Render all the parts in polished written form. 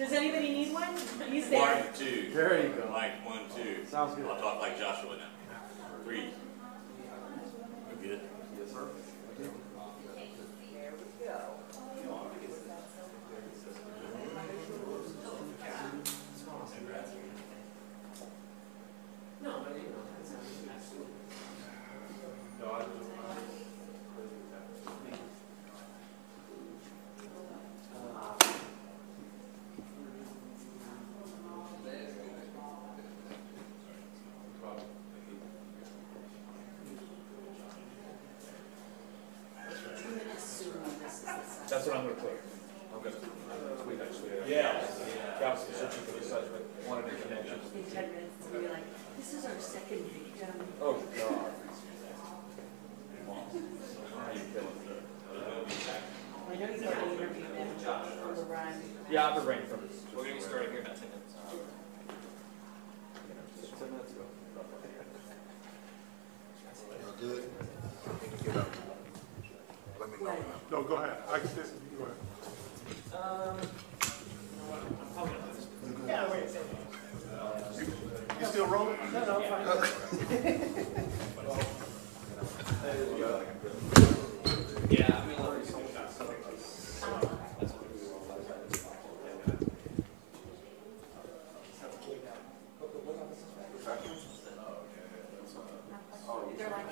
Does anybody need one? He's there. 1, 2. There you go. Like 1, 2. Sounds good. I'll talk like Joshua now. 3. We're good? Yes, sir. There we go. No, but you know, that's absolutely. No, I just. That's what I'm going to put. I'm going to tweet actually. Yeah. Cal's searching for the such, but wanted to connect. In 10 minutes, we'll be like, this is our second victim. Oh, God. I know you've already interviewed them on the run. Yeah, I've been waiting for this. We're going to be starting here about 10 minutes. 10 minutes ago. Good. Get up. Let me know. No, go ahead. I can sit. Go ahead. Yeah, wait a second. You still rolling? No, no, fine. Yeah, I mean, They're like,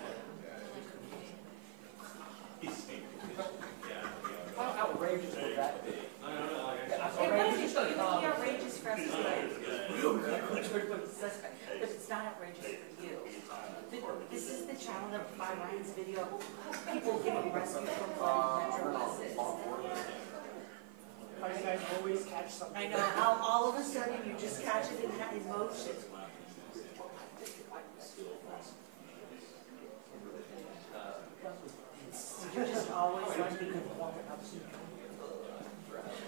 how outrageous would that be? it would be outrageous for us to like, suspect, but it's not outrageous for you. This is the channel of by Ryan's video, people getting rescued from flooding metro buses. How you guys always catch something. I know how all of a sudden you just catch it in motion. You just always like to conform it up.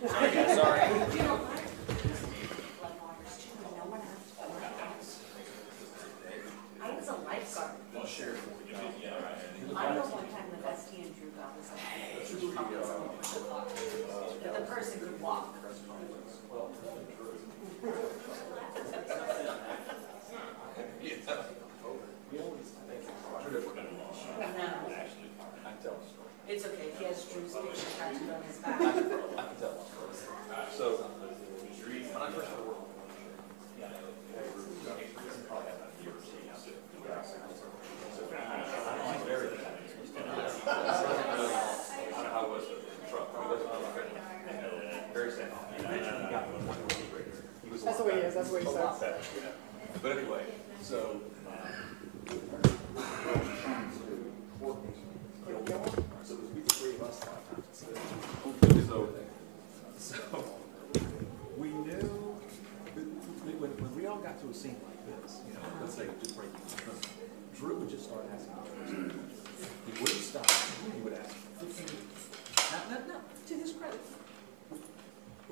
Sorry. You know what? Floodwaters too, and no one has floodwaters. I was a lifeguard. Well, sure. I know one time the bestie and Drew got was like, that the person could walk. No. It's okay, he has Drew's picture tattooed on his back. I can tell. So, when I first started working with how it was with the truck. Very sad. That's the way he is. That's the way he says. But anyway, so. So it was we the three of us 5 times. So we knew when we all got to a scene like this, you know, let's say just break Drew would just start asking questions. He wouldn't stop. He would ask 15 minutes. Now, to his credit,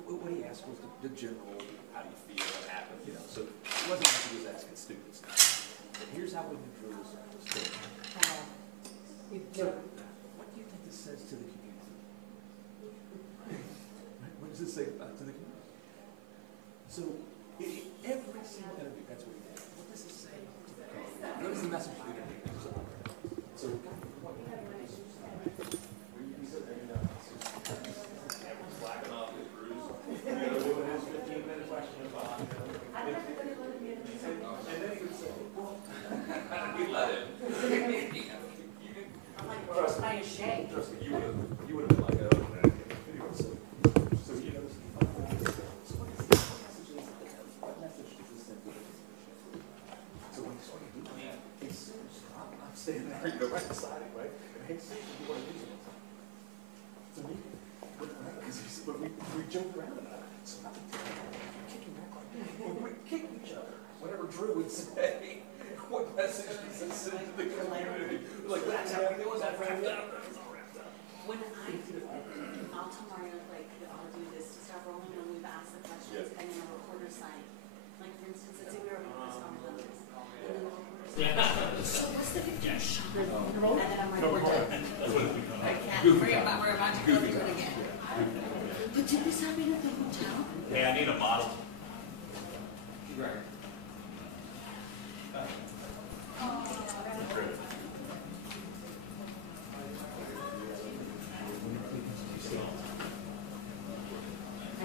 what he asked was the general, how do you feel, what happened, you know. So it wasn't like he was asking stupid stuff. But here's how we knew Drew was thinking. So, what do you think this says to the community? What does it say to the community? So, every single interview, that's what we did. What does it say to the community? What is the message we're going to give? So, slacking off his bruise. Doing his 15-minute question about it. And then he would say, well, we let him. I'm like, well, it's not a shame. Trust me, you would have been like, oh, anyway, so you know, so what message does this send to the community? So when he started doing that, Jesus, I'm standing there, you know, right beside him, right? And Jesus, you want to do something? To me, but we joked around about it. So I would kick him back like that. We would kick each other. Whatever Drew would say, what message does this send to the community? Like, that's how we do it. That's wrapped up. When I'll tell Mario, like, I'll do this to start rolling, and we've asked the questions, and then a recorder sign. Like, for instance, let's say we were on this on the list. And then the recorder sign. So what's the victim shot? And then I'm like, we're done. I can't. We're about to go through it again. But did this happen at the hotel? Hey, I need a bottle. I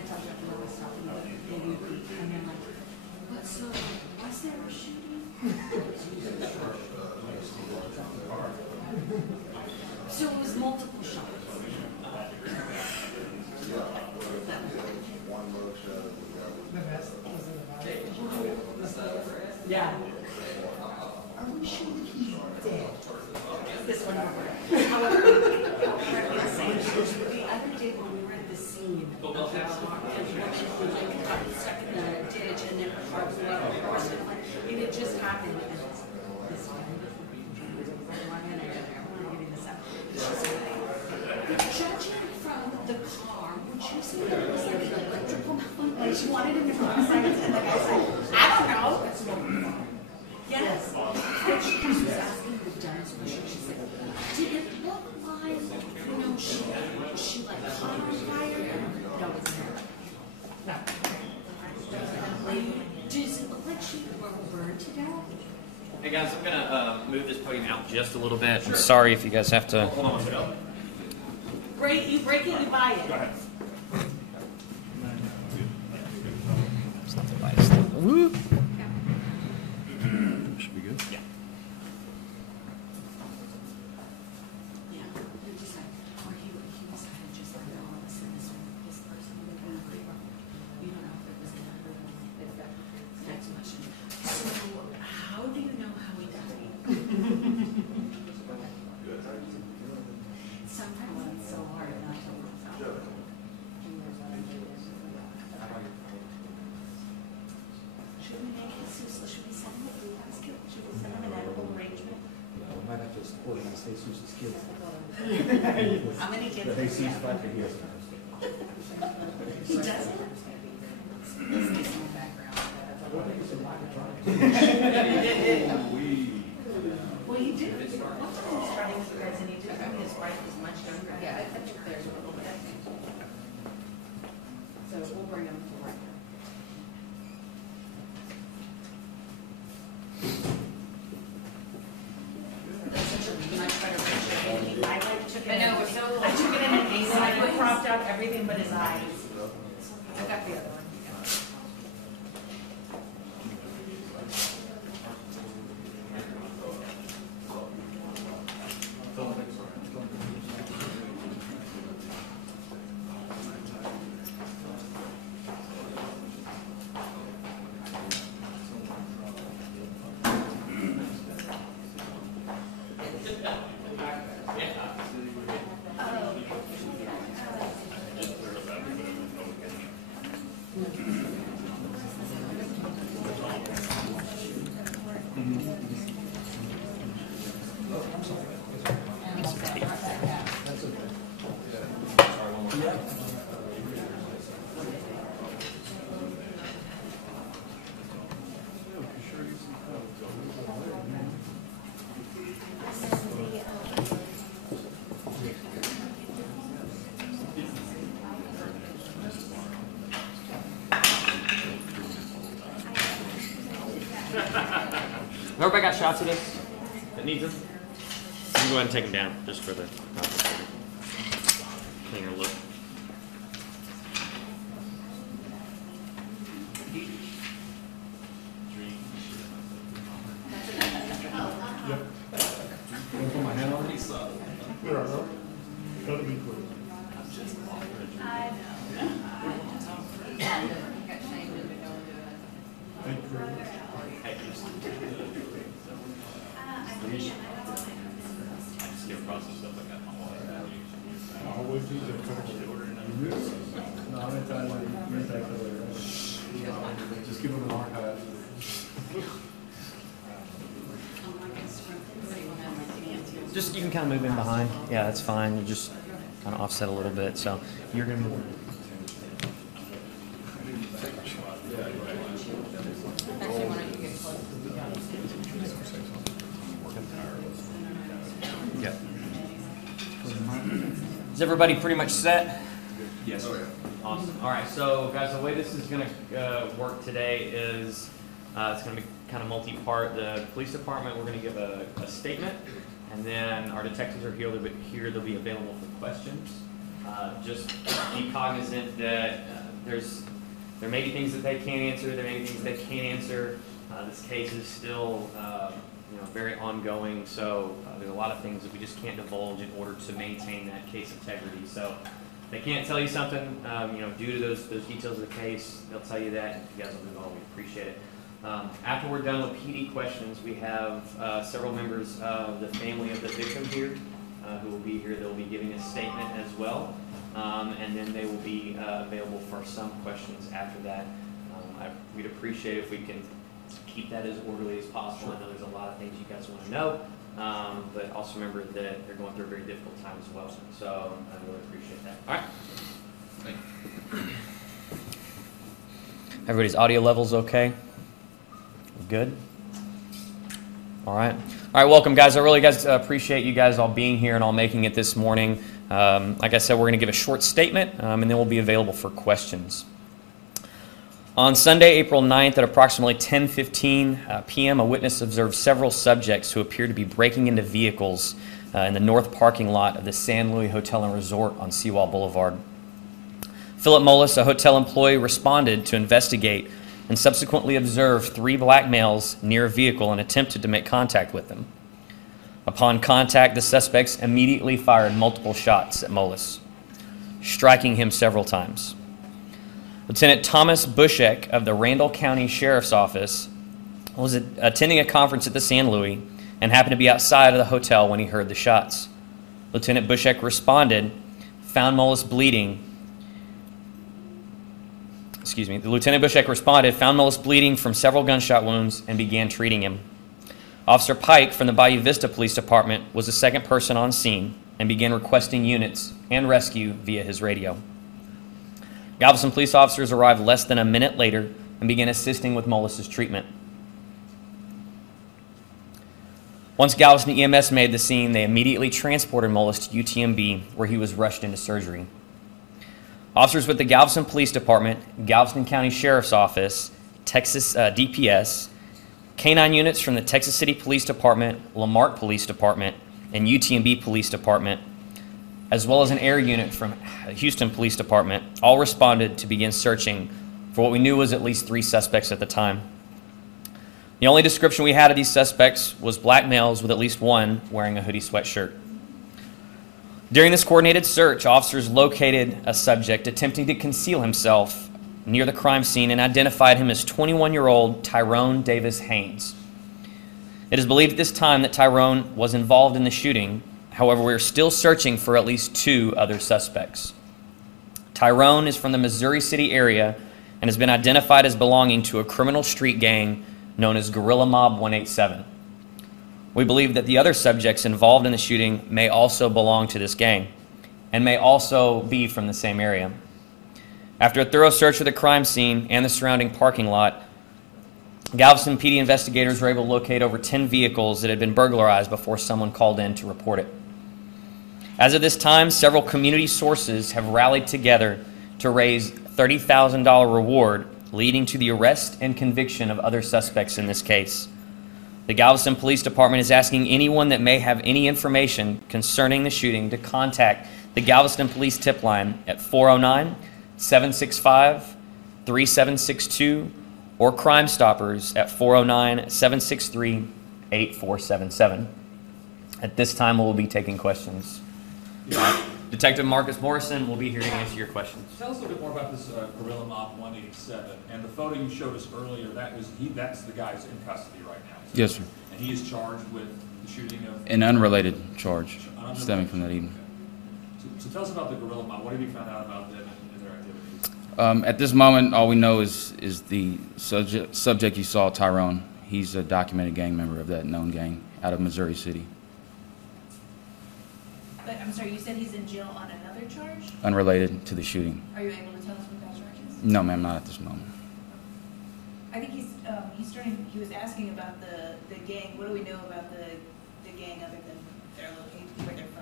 told you I was talking about maybe, and they're like, but so, was there a shooting? So it was multiple shots. One mug shot of the Yeah. Are we sure that he's dead? This one over. However, the other day when we were at the scene, the woman who like got stuck in the ditch and then her car blew up, of course, and like, it had just happened. And this one, I'm giving this up. She said, judging from the car, would you say that it was like an electrical malfunction? She wanted him to go inside, and the guy said, I don't know. Yes. And she was asking the dumbest question. She said, did it look like, you know, she like caught on fire? No, it's not. No. Does it look like she burned to death? Hey guys, I'm gonna move this podium out just a little bit. I'm sorry if you guys have to. Hold on one second. Break, you break it, you buy it. Go ahead. It's not the lightest thing. Woo. Should be good. Yeah. Yeah, they're just like, or he was kind of just like, all of a sudden, this person would kind of like, you don't know if it was gonna hurt him, if that, that's much. So, how do you know how he died? Sometimes it's so hard not to look. Should we make Jesus, should we send him a food basket? Should we send him an edible arrangement? We might have to organize Jesus' kids. How many kids? But Jesus Factor, he has. He doesn't? Well, you did. One time he was riding with you guys and he did, I mean, his wife was much younger. Yeah, I took theirs a little bit, I think. So we'll bring him to work. That's such a much better picture. I like took it. I know, we're so- I took it in an A side, but cropped out everything but his eyes. I got the other one. Everybody got shots of this? That needs them? You can go ahead and take them down, just for the cleaner look. Put my hand on it. That'll be cool. Thank you very much. I'll wait till you get No, I'm gonna try to make that clear. Just give them an archive. Just, you can kind of move in behind. Yeah, that's fine. You just kind of offset a little bit. So you're going to move. Actually, why don't you get close? Yeah. Is everybody pretty much set? Yes. Oh, yeah. Awesome. All right, so guys, the way this is going to work today is it's going to be kind of multi-part. The police department, we're going to give a statement, and then our detectives are here. They'll be available for questions. Just be cognizant that there may be things that they can't answer. There may be things they can't answer. This case is still very ongoing, so there's a lot of things that we just can't divulge in order to maintain that case integrity. So they can't tell you something, due to those details of the case. They'll tell you that. If you guys will do all, we appreciate it. After we're done with PD questions, we have several members of the family of the victim here who will be here. They'll be giving a statement as well, and then they will be available for some questions after that. We'd appreciate if we can keep that as orderly as possible. I know there's a lot of things you guys want to know, but also remember that they're going through a very difficult time as well. So I really appreciate that. All right. Everybody's audio levels okay? Good? All right. All right, welcome, guys. I really appreciate you guys all being here and all making it this morning. Like I said, we're going to give a short statement, and then we'll be available for questions. On Sunday, April 9th at approximately 10:15 p.m., a witness observed several subjects who appeared to be breaking into vehicles in the north parking lot of the San Luis Hotel and Resort on Seawall Boulevard. Philip Mullis, a hotel employee, responded to investigate and subsequently observed 3 black males near a vehicle and attempted to make contact with them. Upon contact, the suspects immediately fired multiple shots at Mullis, striking him several times. Lieutenant Thomas Bushek of the Randall County Sheriff's Office was attending a conference at the San Luis and happened to be outside of the hotel when he heard the shots. Lieutenant Bushek responded, found Mullis bleeding. Lieutenant Bushek responded, found Mullis bleeding from several gunshot wounds, and began treating him. Officer Pike from the Bayou Vista Police Department was the second person on scene and began requesting units and rescue via his radio. Galveston police officers arrived less than a minute later and began assisting with Mullis's treatment. Once Galveston EMS made the scene, they immediately transported Mullis to UTMB, where he was rushed into surgery. Officers with the Galveston Police Department, Galveston County Sheriff's Office, Texas DPS, K-9 units from the Texas City Police Department, Lamarck Police Department, and UTMB Police Department, as well as an air unit from Houston Police Department, all responded to begin searching for what we knew was at least 3 suspects at the time. The only description we had of these suspects was black males with at least one wearing a hoodie sweatshirt. During this coordinated search, officers located a subject attempting to conceal himself near the crime scene and identified him as 21-year-old Tyrone Davis Haynes. It is believed at this time that Tyrone was involved in the shooting. However, we are still searching for at least 2 other suspects. Tyrone is from the Missouri City area and has been identified as belonging to a criminal street gang known as Gorilla Mob 187. We believe that the other subjects involved in the shooting may also belong to this gang and may also be from the same area. After a thorough search of the crime scene and the surrounding parking lot, Galveston PD investigators were able to locate over 10 vehicles that had been burglarized before someone called in to report it. As of this time, several community sources have rallied together to raise $30,000 reward, leading to the arrest and conviction of other suspects in this case. The Galveston Police Department is asking anyone that may have any information concerning the shooting to contact the Galveston Police tip line at 409-765-3762 or Crime Stoppers at 409-763-8477. At this time, we'll be taking questions. Detective Marcus Morrison will be here to answer your questions. Tell us a little bit more about this Gorilla Mob 187 and the photo you showed us earlier. That's the guy who's in custody right now. Yes, sir. And he is charged with the shooting of An unrelated charge stemming from that evening. So tell us about the Gorilla Mob. What have you found out about them and their activities? At this moment, all we know is the subject you saw, Tyrone. He's a documented gang member of that known gang out of Missouri City. But I'm sorry, you said he's in jail on another charge? Unrelated to the shooting. Are you able to tell us what that charge is? No, ma'am, not at this moment. I think he was asking about the gang. What do we know about the gang other than their location, where they're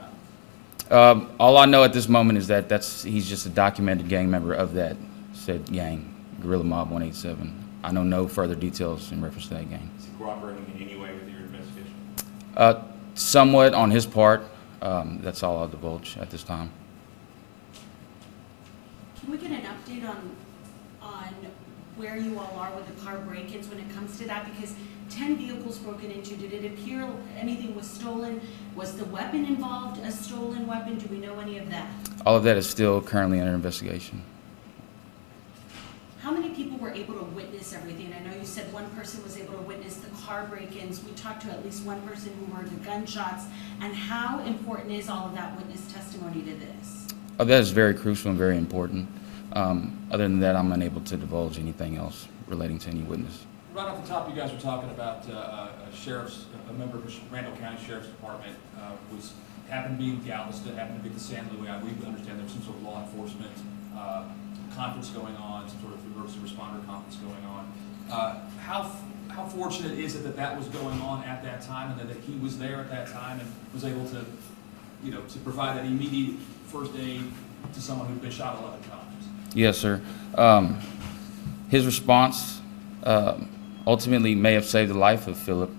All I know at this moment is that he's just a documented gang member of that said gang, Guerrilla Mob 187. I know no further details in reference to that gang. Is he cooperating in any way with your investigation? Somewhat on his part. That's all I'll divulge at this time. Can we get an update on where you all are with the car break-ins when it comes to that? Because 10 vehicles broken into, did it appear anything was stolen? Was the weapon involved a stolen weapon? Do we know any of that? All of that is still currently under investigation. How many people were able to witness everything? I know you said one person was able to witness the car break-ins. We talked to at least one person who heard the gunshots. And how important is all of that witness testimony to this? Oh, that is very crucial and very important. Other than that, I'm unable to divulge anything else relating to any witness. Right off the top, you guys were talking about a member of the Randall County Sheriff's Department happened to be in Galveston, happened to be at the San Luis. We understand there's some sort of law enforcement conference going on, some sort of emergency responder conference going on. How fortunate is it that that was going on at that time, and that he was there at that time and was able to, to provide that immediate first aid to someone who'd been shot 11 times? Yes, sir. His response ultimately may have saved the life of Philip.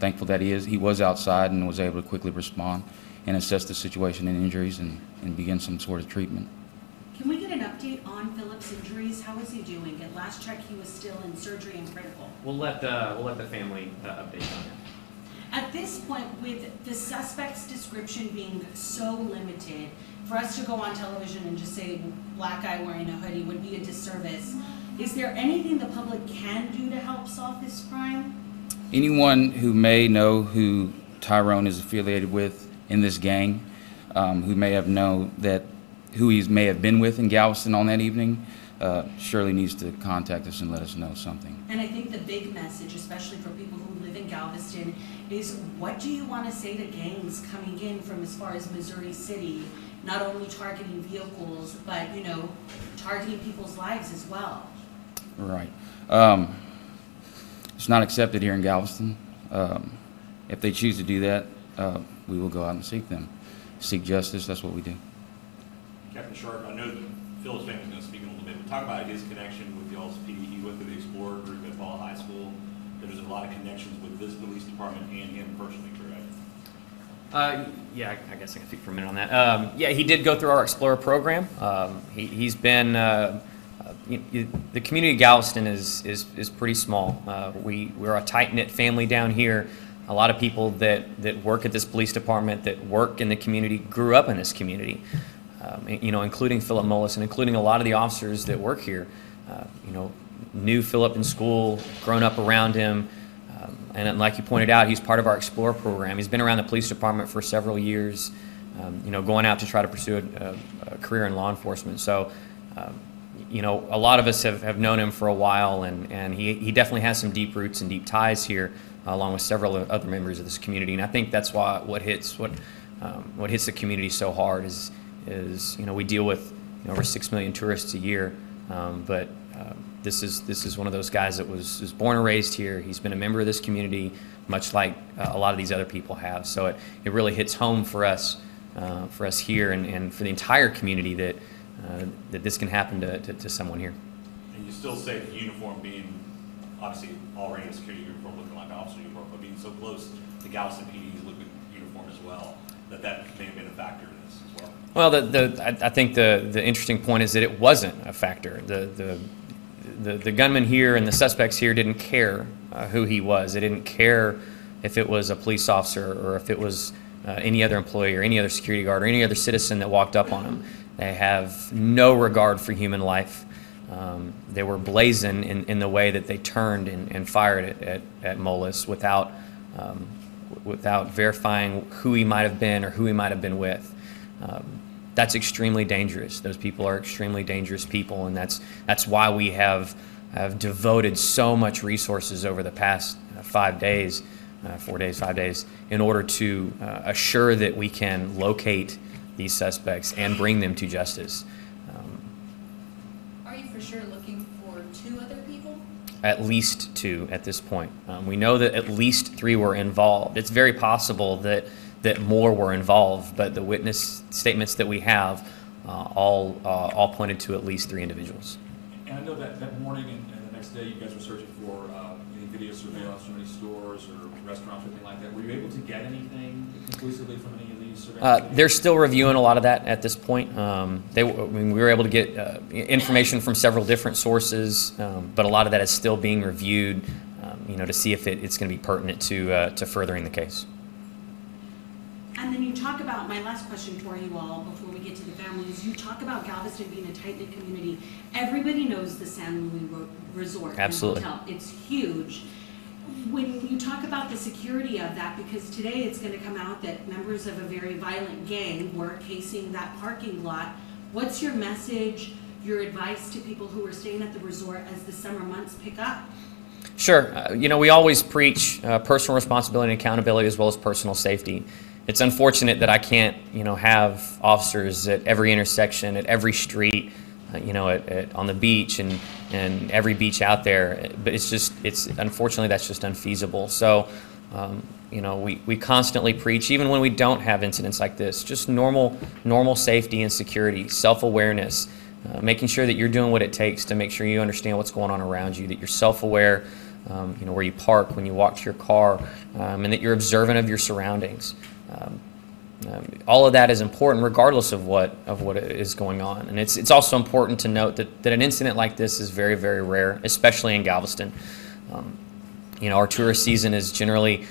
Thankful that he was outside and was able to quickly respond and assess the situation and injuries and begin some sort of treatment. Can we get an update on Philip's injuries? How is he doing? At last check, he was still in surgery and critical. We'll let the family update on it. At this point, with the suspect's description being so limited, for us to go on television and just say black guy wearing a hoodie would be a disservice. Is there anything the public can do to help solve this crime? Anyone who may know who Tyrone is affiliated with in this gang, who may have known that who he may have been with in Galveston on that evening, surely needs to contact us and let us know something. And I think the big message, especially for people who live in Galveston, is what do you want to say to gangs coming in from as far as Missouri City, not only targeting vehicles, but, targeting people's lives as well? Right. It's not accepted here in Galveston. If they choose to do that, we will go out and seek them. Seek justice, that's what we do. Captain Sharp, I know that Phil's family is going to speak in a little bit, but talk about his connection with y'all's PD. He went through the Explorer group at Ball High School. There's a lot of connections with this police department and him personally, correct? Yeah, I guess I can speak for a minute on that. Yeah, he did go through our Explorer program. He's been, the community of Galveston is pretty small. We're a tight-knit family down here. A lot of people that work at this police department, that work in the community, grew up in this community, including Philip Mullis and including a lot of the officers that work here, knew Philip in school, grown up around him. And like you pointed out, he's part of our Explorer program. He's been around the police department for several years, going out to try to pursue a career in law enforcement. So, a lot of us have known him for a while, and he definitely has some deep roots and deep ties here, along with several other members of this community. And I think that's why what hits the community so hard is we deal with over 6 million tourists a year, but this is one of those guys that was born and raised here. He's been a member of this community, much like a lot of these other people have. So it really hits home for us here and for the entire community that this can happen to someone here. And you still say the uniform being obviously already a security uniform, looking like an officer uniform, but being so close to Galveston PD's looking uniform as well, that may have been a factor in this as well. Well, I think the interesting point is that it wasn't a factor. The gunman here and the suspects here didn't care who he was. They didn't care if it was a police officer or if it was any other employee or any other security guard or any other citizen that walked up on him. They have no regard for human life. They were brazen in the way that they turned and fired at Mullis without verifying who he might have been or who he might have been with. That's extremely dangerous. Those people are extremely dangerous people, and that's why we have devoted so much resources over the past 5 days, 4 days, 5 days, in order to assure that we can locate these suspects and bring them to justice. Are you for sure looking for 2 other people? At least 2 at this point. We know that at least 3 were involved. It's very possible that that more were involved, but the witness statements that we have all pointed to at least 3 individuals. And I know that morning and the next day, you guys were searching for any video surveillance from any stores or restaurants or anything like that. Were you able to get anything conclusively from any of these surveillance videos? They're still reviewing a lot of that at this point. We were able to get information from several different sources, but a lot of that is still being reviewed, to see if it's going to be pertinent to furthering the case. And then you talk about, my last question for you all before we get to the families, you talk about Galveston being a tight-knit community. Everybody knows the San Luis Resort and Absolutely. Hotel. It's huge. When you talk about the security of that, because today it's going to come out that members of a very violent gang were casing that parking lot, what's your message, your advice to people who are staying at the resort as the summer months pick up? Sure. We always preach personal responsibility and accountability as well as personal safety. It's unfortunate that I can't, have officers at every intersection, at every street, on the beach and every beach out there. But unfortunately, that's just unfeasible. So, we constantly preach, even when we don't have incidents like this, just normal safety and security, self-awareness, making sure that you're doing what it takes to make sure you understand what's going on around you, that you're self-aware, where you park, when you walk to your car, and that you're observant of your surroundings. All of that is important regardless of what is going on. And it's also important to note that an incident like this is very, very rare, especially in Galveston. Our tourist season is generally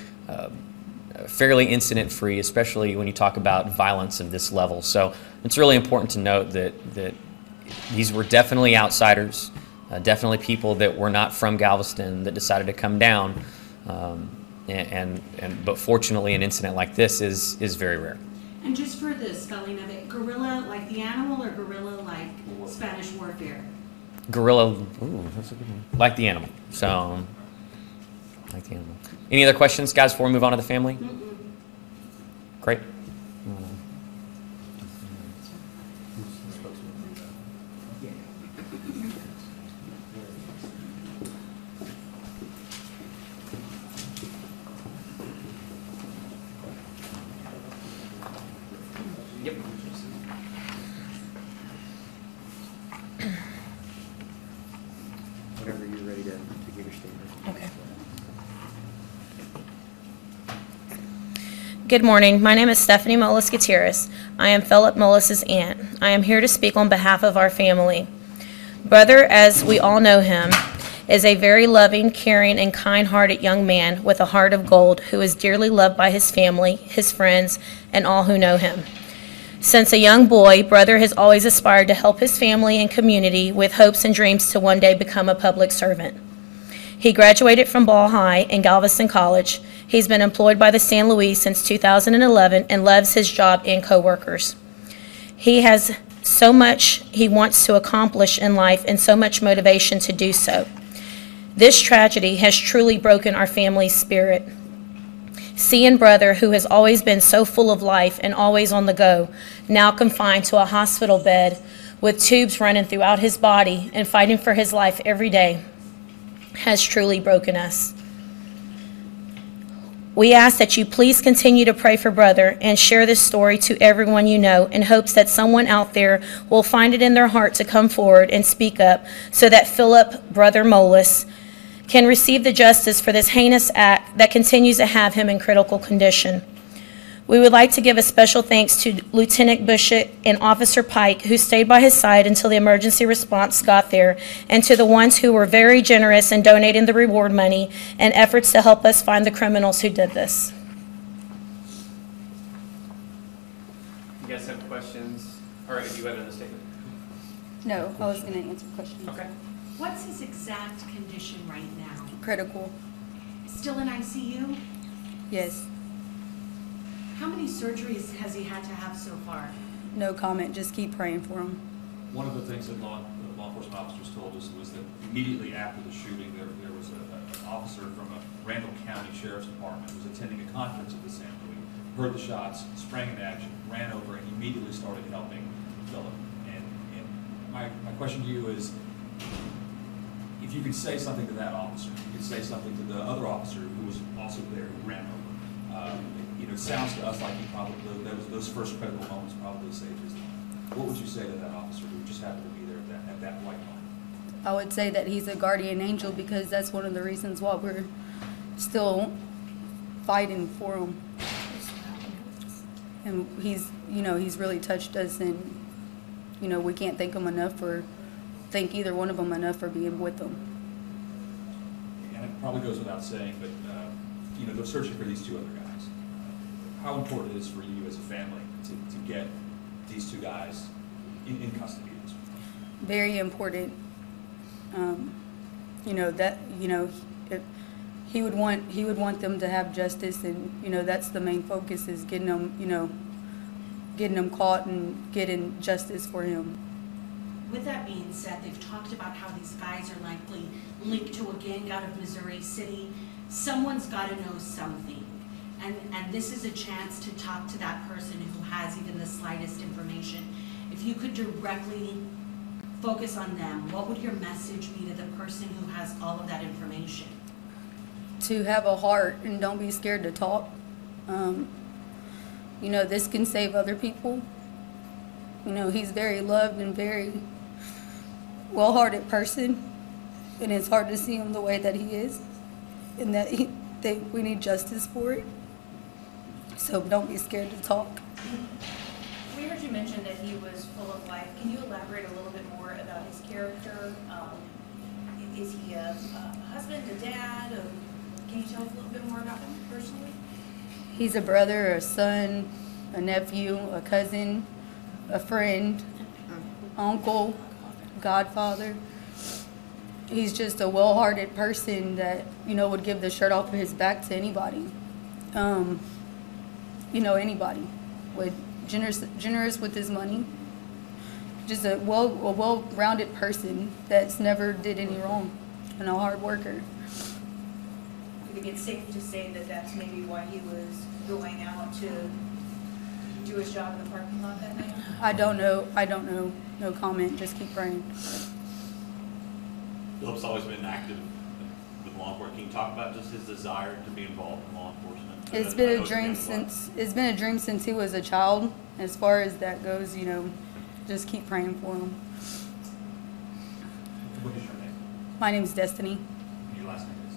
fairly incident-free, especially when you talk about violence of this level. So it's really important to note that these were definitely outsiders, definitely people that were not from Galveston that decided to come down. But fortunately, an incident like this is very rare. And just for the spelling of it, guerrilla like the animal or guerrilla like Spanish warfare? Guerrilla, ooh, that's a good one. Like the animal. So, like the animal. Any other questions, guys, before we move on to the family? Great. Yep. Whenever you're ready to give your statement. Okay. Good morning. My name is Stephanie Mullis Gutierrez. I am Philip Mullis's aunt. I am here to speak on behalf of our family. Brother, as we all know him, is a very loving, caring, and kind-hearted young man with a heart of gold who is dearly loved by his family, his friends, and all who know him. Since a young boy, Brother has always aspired to help his family and community with hopes and dreams to one day become a public servant. He graduated from Ball High and Galveston College. He's been employed by the San Luis since 2011 and loves his job and coworkers. He has so much he wants to accomplish in life and so much motivation to do so. This tragedy has truly broken our family's spirit. Seeing Brother, who has always been so full of life and always on the go, now confined to a hospital bed with tubes running throughout his body and fighting for his life every day, has truly broken us. We ask that you please continue to pray for Brother and share this story to everyone you know in hopes that someone out there will find it in their heart to come forward and speak up so that Philip, Brother Mullis, can receive the justice for this heinous act that continues to have him in critical condition. We would like to give a special thanks to Lieutenant Bushett and Officer Pike, who stayed by his side until the emergency response got there, and to the ones who were very generous in donating the reward money and efforts to help us find the criminals who did this. You guys have questions? All right, do you have another statement? No, I was going to answer questions. Okay. What's his exact condition right now? Critical. Still in ICU? Yes. How many surgeries has he had to have so far? No comment. Just keep praying for him. One of the things that law enforcement officers told us was that immediately after the shooting, there was an officer from a Randall County Sheriff's Department who was attending a conference at the San Luis, heard the shots, sprang into action, ran over, and immediately started helping Philip. And my question to you is, if you could say something to that officer, you could say something to the other officer who was also there, who ran over. it sounds to us like he probably, those first critical moments probably saved his life. What would you say to that officer who just happened to be there at that right moment? I would say that he's a guardian angel because that's one of the reasons why we're still fighting for him. And he's really touched us, and, we can't thank him enough or thank either one of them enough for being with them. And it probably goes without saying, but, they're searching for these two other guys. How important it is for you as a family to get these two guys in custody at this point? Very important. If he would want them to have justice, and, that's the main focus, is getting them caught and getting justice for him. With that being said, they've talked about how these guys are likely linked to a gang out of Missouri City. Someone's got to know something. And this is a chance to talk to that person who has even the slightest information. If you could directly focus on them, what would your message be to the person who has all of that information? To have a heart and don't be scared to talk. This can save other people. He's very loved and very well-hearted person, and it's hard to see him the way that he is, and that we need justice for it. So don't be scared to talk. We heard you mention that he was full of life. Can you elaborate a little bit more about his character? Is he a husband, a dad? Can you tell us a little bit more about him personally? He's a brother, a son, a nephew, a cousin, a friend, uncle, godfather. He's just a well-hearted person that, would give the shirt off of his back to anybody. Anybody. Generous with his money. Just a well-rounded person that's never did any wrong, and a hard worker. I think it's safe to say that that's maybe why he was going out to do his job in the parking lot that night? I don't know. No comment. Just keep praying. Philip's always been active with law enforcement. Can you talk about just his desire to be involved in law enforcement? It's been a dream since he was a child. As far as that goes, just keep praying for him. What is your name? My name's Destiny. And your last name is?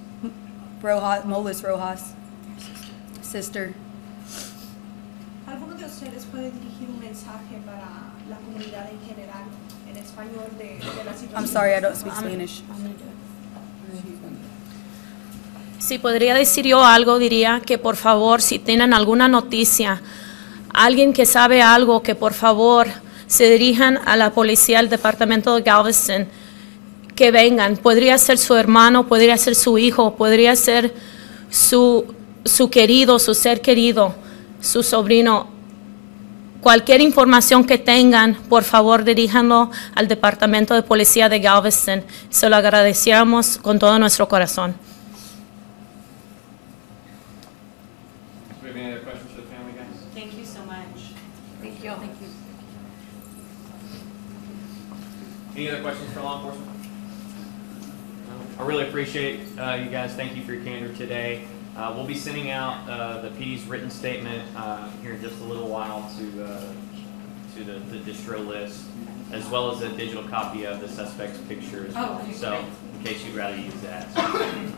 Molis Rojas. Sister. ¿Alguno de ustedes puede dirigir un mensaje para la comunidad en general en español de la situación? I'm sorry, I don't speak Spanish. Si podría decir yo algo, diría que por favor, si tienen alguna noticia, alguien que sabe algo, que por favor se dirijan a la policía del departamento de Galveston, que vengan. Podría ser su hermano, podría ser su hijo, podría ser su querido, su ser querido, su sobrino. Cualquier información que tengan, por favor, diríjanlo al departamento de policía de Galveston. Se lo agradecemos con todo nuestro corazón. Do we have any other questions for the family, guys? Thank you so much. Thank you. Any other questions for law enforcement? No? I really appreciate you guys. Thank you for your candor today. We'll be sending out the PD's written statement here in just a little while to the distro list, as well as a digital copy of the suspect's picture as well. Okay, So, great. in case you'd rather use that. Captain,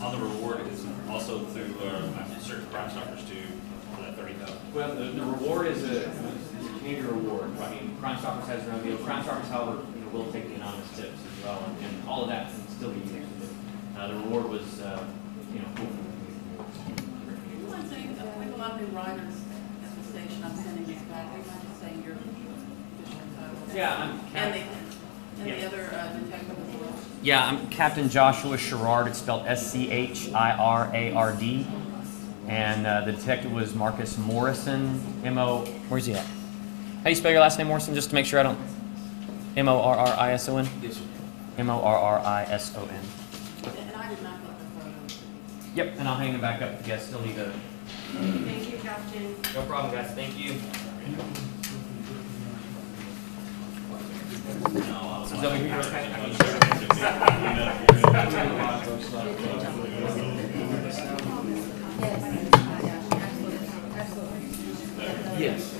on the reward, is also through certain Crime Stoppers too, for that 30,000. Well, the reward is a community reward. I mean, Crime Stoppers has their own deal. Crime Stoppers, however, will take the anonymous tips as well, and all of that can still be used. The reward was, One thing, we have a lot of new riders at the station. I'm sending these back. They might just say your official title. Yeah, I'm the other detective as well. Yeah, I'm Captain Joshua Sherrard. It's spelled Schirard. And the detective was Marcus Morrison, Where's he at? How do you spell your last name, Morrison, just to make sure I don't... Morrison? Yes, sir. Morrison. And I did not get the photo. Yep, and I'll hang it back up if you guys still need to... Thank you, Captain. No problem, guys. Thank you. So is over here, okay? Yes.